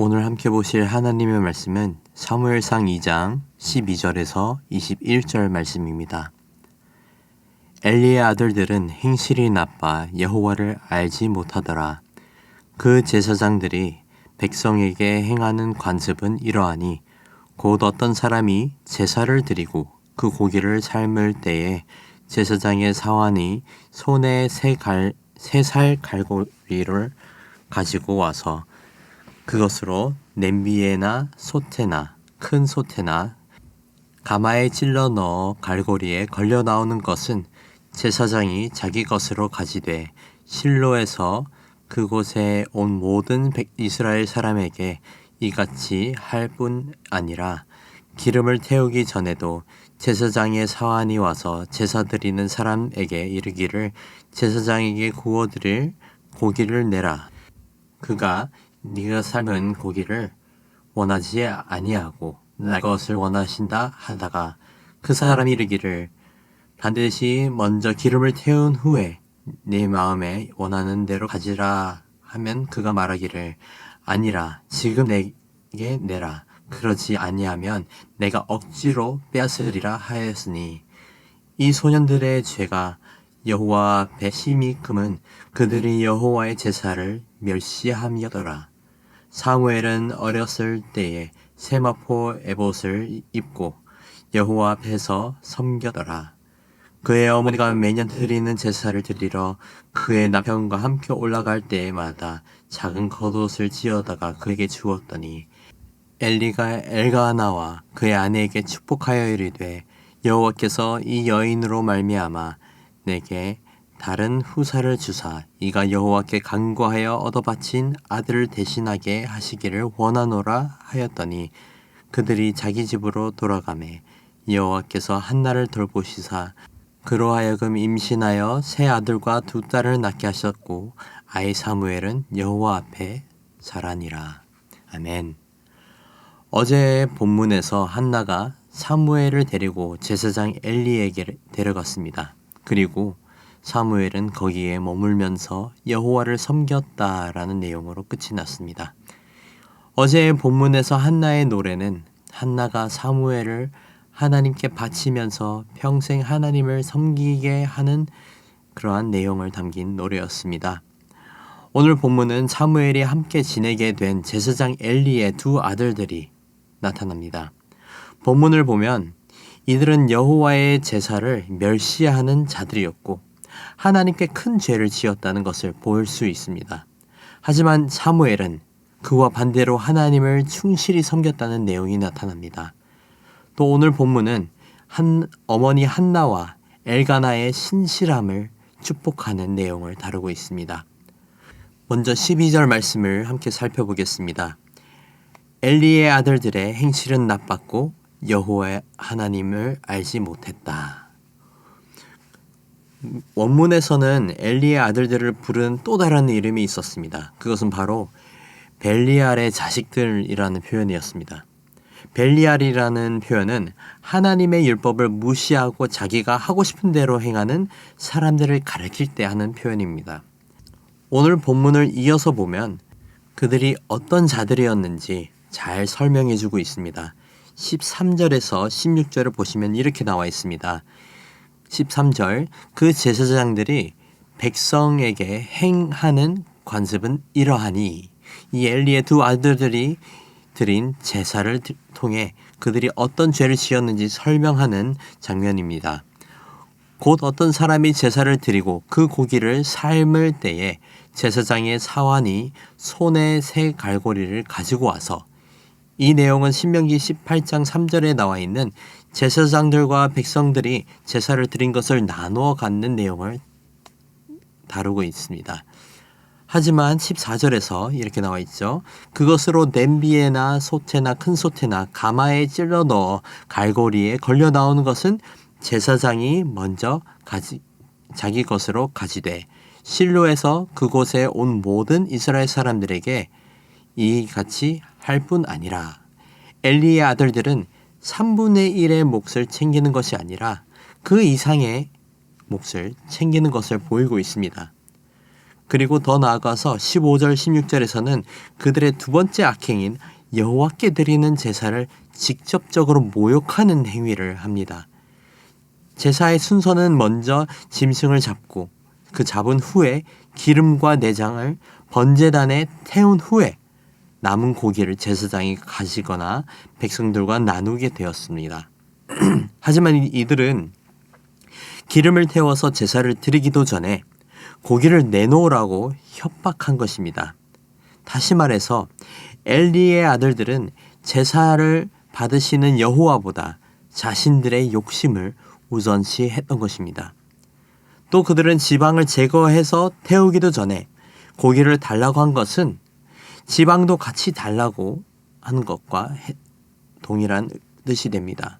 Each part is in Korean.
오늘 함께 보실 하나님의 말씀은 사무엘상 2장 12절에서 21절 말씀입니다. 엘리의 아들들은 행실이 나빠 여호와를 알지 못하더라. 그 제사장들이 백성에게 행하는 관습은 이러하니 곧 어떤 사람이 제사를 드리고 그 고기를 삶을 때에 제사장의 사환이 손에 세 살 갈고리를 가지고 와서 그것으로 냄비에나 솥에나 큰 솥에나 가마에 찔러 넣어 갈고리에 걸려 나오는 것은 제사장이 자기 것으로 가지되 실로에서 그곳에 온 모든 이스라엘 사람에게 이같이 할 뿐 아니라 기름을 태우기 전에도 제사장의 사환이 와서 제사 드리는 사람에게 이르기를 제사장에게 구워드릴 고기를 내라. 그가 네가 삶은 고기를 원하지 아니하고 내 것을 원하신다 하다가 그 사람이 이르기를 반드시 먼저 기름을 태운 후에 네 마음에 원하는 대로 가지라 하면 그가 말하기를 아니라 지금 내게 내라. 그러지 아니하면 내가 억지로 빼앗으리라 하였으니 이 소년들의 죄가 여호와 앞에 심히 금은 그들이 여호와의 제사를 멸시함이더라. 사무엘은 어렸을 때에 세마포 에봇을 입고 여호와 앞에서 섬겨더라. 그의 어머니가 매년 드리는 제사를 드리러 그의 남편과 함께 올라갈 때마다 작은 겉옷을 지어다가 그에게 주었더니 엘리가 엘가나와 그의 아내에게 축복하여 이르되 여호와께서 이 여인으로 말미암아 내게 다른 후사를 주사 이가 여호와께 간구하여 얻어 바친 아들을 대신하게 하시기를 원하노라 하였더니 그들이 자기 집으로 돌아가매 여호와께서 한나를 돌보시사 그로 하여금 임신하여 세 아들과 두 딸을 낳게 하셨고 아이 사무엘은 여호와 앞에 자라니라. 아멘. 어제 본문에서 한나가 사무엘을 데리고 제사장 엘리에게 데려갔습니다. 그리고 사무엘은 거기에 머물면서 여호와를 섬겼다라는 내용으로 끝이 났습니다. 어제의 본문에서 한나의 노래는 한나가 사무엘을 하나님께 바치면서 평생 하나님을 섬기게 하는 그러한 내용을 담긴 노래였습니다. 오늘 본문은 사무엘이 함께 지내게 된 제사장 엘리의 두 아들들이 나타납니다. 본문을 보면 이들은 여호와의 제사를 멸시하는 자들이었고 하나님께 큰 죄를 지었다는 것을 볼 수 있습니다. 하지만 사무엘은 그와 반대로 하나님을 충실히 섬겼다는 내용이 나타납니다. 또 오늘 본문은 어머니 한나와 엘가나의 신실함을 축복하는 내용을 다루고 있습니다. 먼저 12절 말씀을 함께 살펴보겠습니다. 엘리의 아들들의 행실은 나빴고 여호와 하나님을 알지 못했다. 원문에서는 엘리의 아들들을 부른 또 다른 이름이 있었습니다. 그것은 바로 벨리알의 자식들이라는 표현이었습니다. 벨리알이라는 표현은 하나님의 율법을 무시하고 자기가 하고 싶은 대로 행하는 사람들을 가리킬 때 하는 표현입니다. 오늘 본문을 이어서 보면 그들이 어떤 자들이었는지 잘 설명해주고 있습니다. 13절에서 16절을 보시면 이렇게 나와 있습니다. 13절 그 제사장들이 백성에게 행하는 관습은 이러하니 이 엘리의 두 아들들이 드린 제사를 통해 그들이 어떤 죄를 지었는지 설명하는 장면입니다. 곧 어떤 사람이 제사를 드리고 그 고기를 삶을 때에 제사장의 사환이 손에 새 갈고리를 가지고 와서 이 내용은 신명기 18장 3절에 나와 있는 제사장들과 백성들이 제사를 드린 것을 나누어 갖는 내용을 다루고 있습니다. 하지만 14절에서 이렇게 나와 있죠. 그것으로 냄비에나 솥에나 큰 솥에나 가마에 찔러 넣어 갈고리에 걸려 나오는 것은 제사장이 먼저 자기 것으로 가지되 실로에서 그곳에 온 모든 이스라엘 사람들에게 이같이 할 뿐 아니라 엘리의 아들들은 3분의 1의 몫을 챙기는 것이 아니라 그 이상의 몫을 챙기는 것을 보이고 있습니다. 그리고 더 나아가서 15절 16절에서는 그들의 두 번째 악행인 여호와께 드리는 제사를 직접적으로 모욕하는 행위를 합니다. 제사의 순서는 먼저 짐승을 잡고 그 잡은 후에 기름과 내장을 번제단에 태운 후에 남은 고기를 제사장이 가지거나 백성들과 나누게 되었습니다. 하지만 이들은 기름을 태워서 제사를 드리기도 전에 고기를 내놓으라고 협박한 것입니다. 다시 말해서 엘리의 아들들은 제사를 받으시는 여호와보다 자신들의 욕심을 우선시했던 것입니다. 또 그들은 지방을 제거해서 태우기도 전에 고기를 달라고 한 것은 지방도 같이 달라고 하는 것과 동일한 뜻이 됩니다.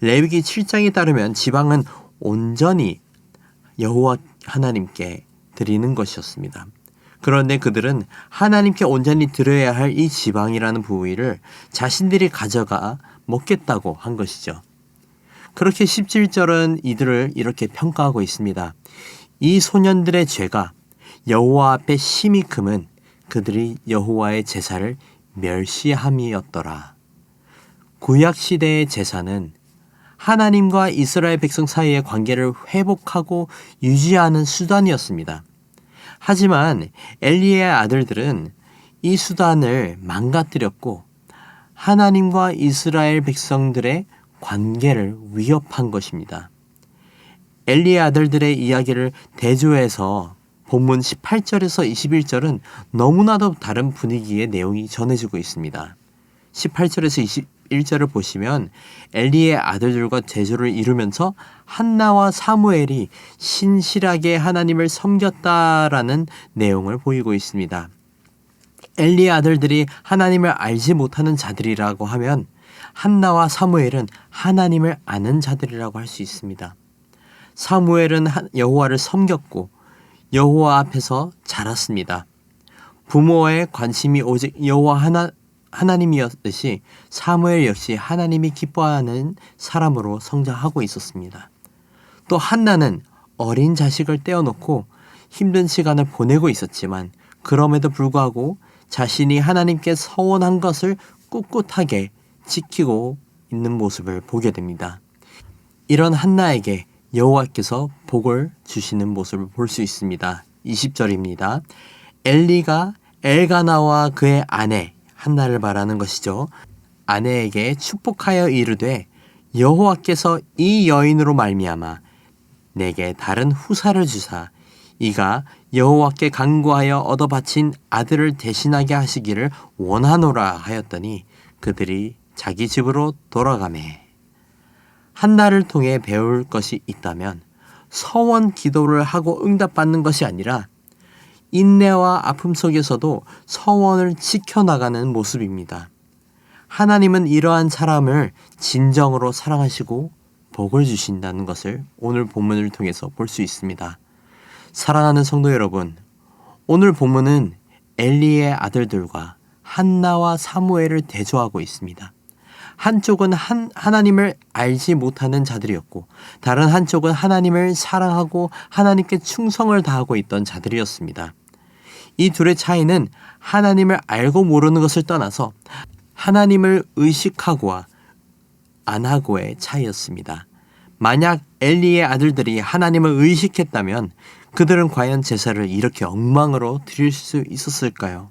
레위기 7장에 따르면 지방은 온전히 여호와 하나님께 드리는 것이었습니다. 그런데 그들은 하나님께 온전히 드려야 할 이 지방이라는 부위를 자신들이 가져가 먹겠다고 한 것이죠. 그렇게 17절은 이들을 이렇게 평가하고 있습니다. 이 소년들의 죄가 여호와 앞에 심히 금은 그들이 여호와의 제사를 멸시함이었더라. 구약시대의 제사는 하나님과 이스라엘 백성 사이의 관계를 회복하고 유지하는 수단이었습니다. 하지만 엘리의 아들들은 이 수단을 망가뜨렸고 하나님과 이스라엘 백성들의 관계를 위협한 것입니다. 엘리의 아들들의 이야기를 대조해서 본문 18절에서 21절은 너무나도 다른 분위기의 내용이 전해지고 있습니다. 18절에서 21절을 보시면 엘리의 아들들과 대조를 이루면서 한나와 사무엘이 신실하게 하나님을 섬겼다라는 내용을 보이고 있습니다. 엘리의 아들들이 하나님을 알지 못하는 자들이라고 하면 한나와 사무엘은 하나님을 아는 자들이라고 할 수 있습니다. 사무엘은 여호와를 섬겼고 여호와 앞에서 자랐습니다. 부모의 관심이 오직 여호와 하나님이었듯이 사무엘 역시 하나님이 기뻐하는 사람으로 성장하고 있었습니다. 또 한나는 어린 자식을 떼어놓고 힘든 시간을 보내고 있었지만 그럼에도 불구하고 자신이 하나님께 서원한 것을 꿋꿋하게 지키고 있는 모습을 보게 됩니다. 이런 한나에게 여호와께서 복을 주시는 모습을 볼 수 있습니다. 20절입니다. 엘리가 엘가나와 그의 아내 한나를 말하는 것이죠. 아내에게 축복하여 이르되 여호와께서 이 여인으로 말미암아 내게 다른 후사를 주사 이가 여호와께 간구하여 얻어 바친 아들을 대신하게 하시기를 원하노라 하였더니 그들이 자기 집으로 돌아가매. 한나를 통해 배울 것이 있다면 서원 기도를 하고 응답받는 것이 아니라 인내와 아픔 속에서도 서원을 지켜나가는 모습입니다. 하나님은 이러한 사람을 진정으로 사랑하시고 복을 주신다는 것을 오늘 본문을 통해서 볼 수 있습니다. 사랑하는 성도 여러분, 오늘 본문은 엘리의 아들들과 한나와 사무엘을 대조하고 있습니다. 한쪽은 하나님을 알지 못하는 자들이었고 다른 한쪽은 하나님을 사랑하고 하나님께 충성을 다하고 있던 자들이었습니다. 이 둘의 차이는 하나님을 알고 모르는 것을 떠나서 하나님을 의식하고와 안 하고의 차이였습니다. 만약 엘리의 아들들이 하나님을 의식했다면 그들은 과연 제사를 이렇게 엉망으로 드릴 수 있었을까요?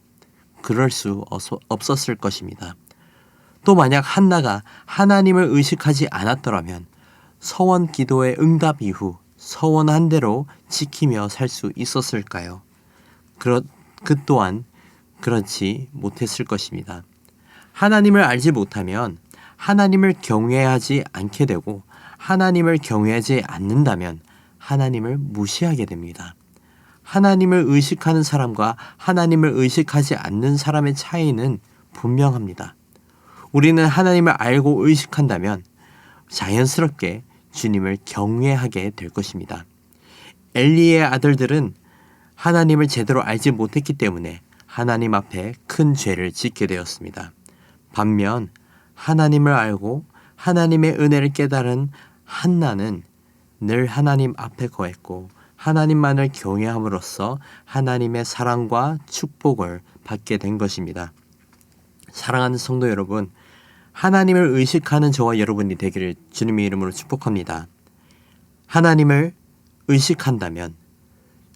그럴 수 없었을 것입니다. 또 만약 한나가 하나님을 의식하지 않았더라면 서원 기도의 응답 이후 서원한 대로 지키며 살 수 있었을까요? 그 또한 그렇지 못했을 것입니다. 하나님을 알지 못하면 하나님을 경외하지 않게 되고 하나님을 경외하지 않는다면 하나님을 무시하게 됩니다. 하나님을 의식하는 사람과 하나님을 의식하지 않는 사람의 차이는 분명합니다. 우리는 하나님을 알고 의식한다면 자연스럽게 주님을 경외하게 될 것입니다. 엘리의 아들들은 하나님을 제대로 알지 못했기 때문에 하나님 앞에 큰 죄를 짓게 되었습니다. 반면 하나님을 알고 하나님의 은혜를 깨달은 한나는 늘 하나님 앞에 거했고 하나님만을 경외함으로써 하나님의 사랑과 축복을 받게 된 것입니다. 사랑하는 성도 여러분, 하나님을 의식하는 저와 여러분이 되기를 주님의 이름으로 축복합니다. 하나님을 의식한다면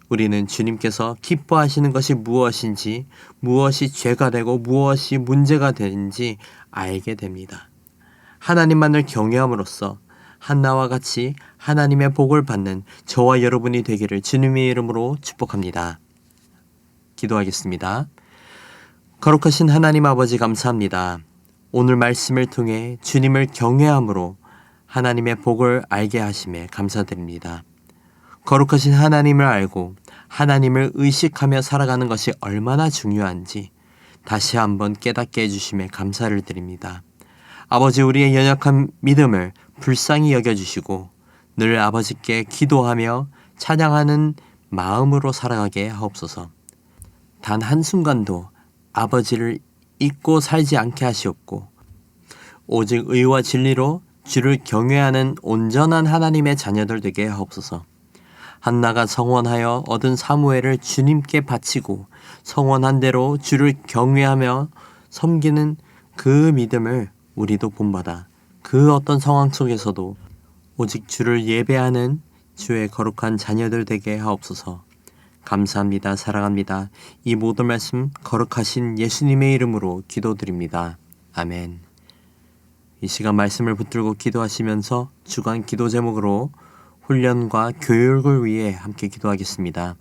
우리는 주님께서 기뻐하시는 것이 무엇인지, 무엇이 죄가 되고 무엇이 문제가 되는지 알게 됩니다. 하나님만을 경외함으로써 한나와 같이 하나님의 복을 받는 저와 여러분이 되기를 주님의 이름으로 축복합니다. 기도하겠습니다. 거룩하신 하나님 아버지 감사합니다. 오늘 말씀을 통해 주님을 경외함으로 하나님의 복을 알게 하심에 감사드립니다. 거룩하신 하나님을 알고 하나님을 의식하며 살아가는 것이 얼마나 중요한지 다시 한번 깨닫게 해주심에 감사를 드립니다. 아버지, 우리의 연약한 믿음을 불쌍히 여겨주시고 늘 아버지께 기도하며 찬양하는 마음으로 살아가게 하옵소서. 단 한순간도 아버지를 잊고 살지 않게 하시옵고 오직 의와 진리로 주를 경외하는 온전한 하나님의 자녀들 되게 하옵소서. 한나가 성원하여 얻은 사무엘을 주님께 바치고 성원한 대로 주를 경외하며 섬기는 그 믿음을 우리도 본받아 그 어떤 상황 속에서도 오직 주를 예배하는 주의 거룩한 자녀들 되게 하옵소서. 감사합니다. 사랑합니다. 이 모든 말씀 거룩하신 예수님의 이름으로 기도드립니다. 아멘. 이 시간 말씀을 붙들고 기도하시면서 주간 기도 제목으로 훈련과 교육을 위해 함께 기도하겠습니다.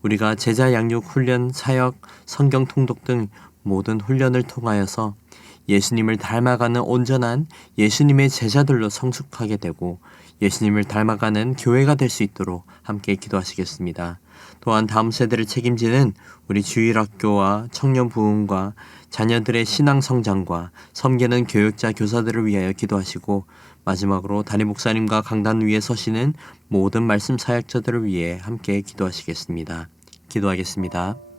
우리가 제자 양육 훈련, 사역, 성경 통독 등 모든 훈련을 통하여서 예수님을 닮아가는 온전한 예수님의 제자들로 성숙하게 되고 예수님을 닮아가는 교회가 될 수 있도록 함께 기도하시겠습니다. 또한 다음 세대를 책임지는 우리 주일학교와 청년부흥과 자녀들의 신앙 성장과 섬기는 교육자, 교사들을 위하여 기도하시고 마지막으로 담임 목사님과 강단 위에 서시는 모든 말씀 사역자들을 위해 함께 기도하시겠습니다. 기도하겠습니다.